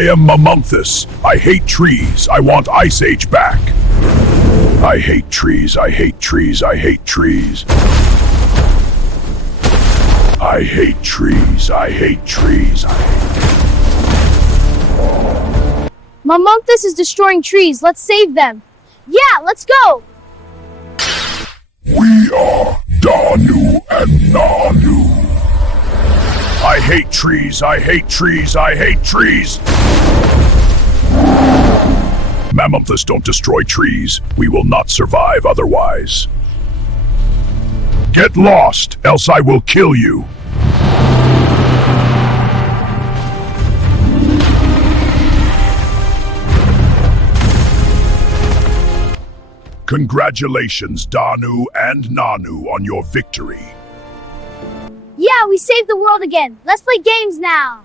I am Mamonthus. I hate trees. I want Ice Age back. I hate trees. I hate trees. I hate trees. I hate trees. I hate trees. Mamonthus is destroying trees. Let's save them. Yeah, let's go. We are Danu and Nanu. I hate trees. I hate trees. I hate trees. Mamonthus, don't destroy trees. We will not survive otherwise. Get lost, else I will kill you. Congratulations, Danu and Nanu, on your victory. Yeah, we saved the world again. Let's play games now.